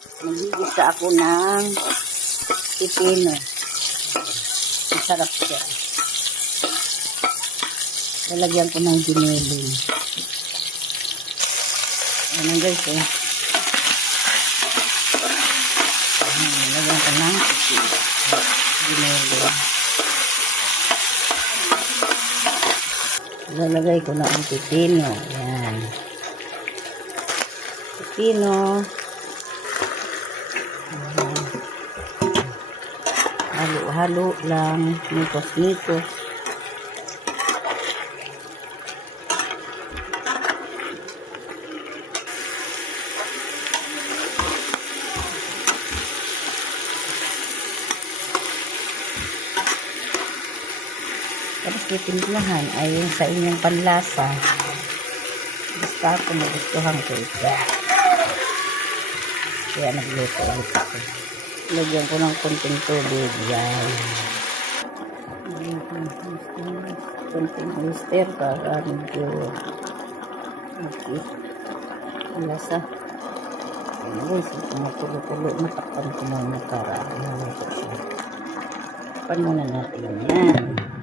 Nagigisa ako ng pipino. Masarap siya. Lalagyan ko ng giniling. Ayan guys eh. Lalagyan ko ng giniling. Lalagay ko na ang pipino. Ayan. Pipino. Halo-halo lang, nitos-nitos. Tapos titimplahan ay yung sa inyong panlasa. Basta ako magustuhan ko ito. Kaya nagluto ulit ako. Lagyan ko ng konting tubig. Yan. Konting oyster para medyo lasa. Ayan guys, matulo-tulo. Matakpan ko muna para maluto siya. Takpan muna natin yan.